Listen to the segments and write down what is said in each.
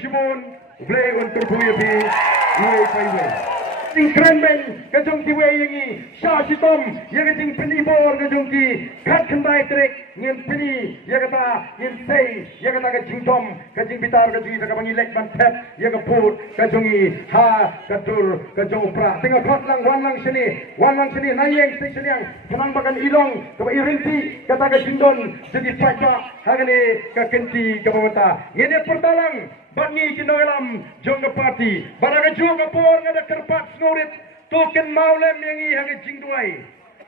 Shimon, Blay untuk Buyabi, Uwe Paiwe. Ting Krenmen, kajong ki Wei Yangi, Shah Shitom, Yagating Penibor, kajong ki, Kat Kandai Trek, Yen Peni, Yagata, Yen Sei, Yagata kajing Tom, kajing Bitar, kajing Takabangi Lekman Pep, Yagapur, kajongi, Ha, Katur, kajong Pra. Tengah kot lang, wan lang sini, Nayeng, Station yang, Penang Bagan Ilong, Kaba Irinti, kata kajing Don, jadi Paca, Hagani, Kakenti, Kabawata. Yen Pertalang, Bangi kinoelam jongga parti baraga juga por ngada kerpat snorit token maulem yang i hang jingduai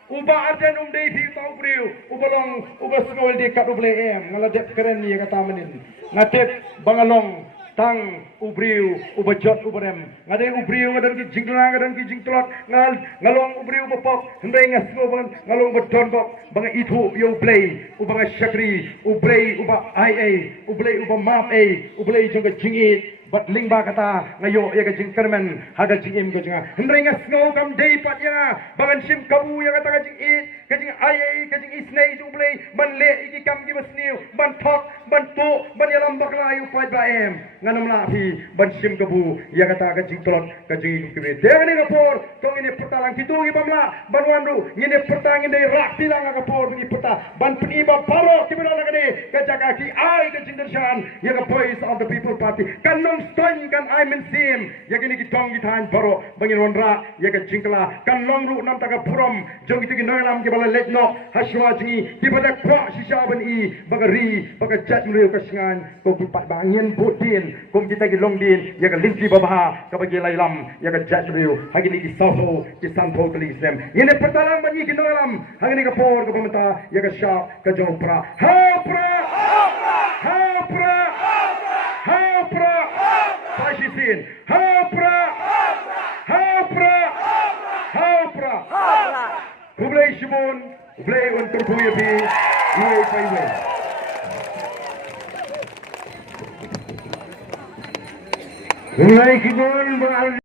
uba arden dei fi tau priu ubalong uba snol di kat uble em ngaladep keren ni kata menin ngatep bangalong tang ubriu ubajot ubarem ngade ubriu ngadan ki jingduna ngadan ki jingtlot ngalong ubriu bopok hendai ngasgo ban ngalong bedon kok bang itu yo play ubang syakri ubrei uba ia ublei uba map ublei jongga jingit bat lingba kata ngayo ya gajing kermen haga jingim gajinga hendai ngasgo kam dei patya bangan sim kabu ya kata gajing gajing ia gajing isnei ublei ban le iki kam ki basniu ban thok ban tu ban yalam bakla yu pai ba em nganam la phi ban sim kabu ya kata gajing tolot gajing kibri degani kapor tong ini petalang kitungi bamla banwandu ngine petang ini rak tilang kapor ni peta ban peniba paro kibra lagade kajaka ki ai gajing dershan ya ka voice of the people party kanong stoin kan I men sim ya gini ki tong ki than paro bangin wonra ya ka jingkla kan long ru nam taka puram jong itu ki noilam ki bala letno haswa jingi ki pada kwa shisha ban i bagari baga jat mriu ka singan ko ki pat bangin putin kum kita ki long din ya ka linti babaha ka bagi lailam ya ka jat mriu hagini ki soho ki sanpo kali islam yene pertalang bagi ki noilam hagini ka por ka pamata ya ka sha ka jopra ha pra Fashisin ha pra Kublai Shimon Blay untuk Buyabi Uwe Paiwe Kublai Shimon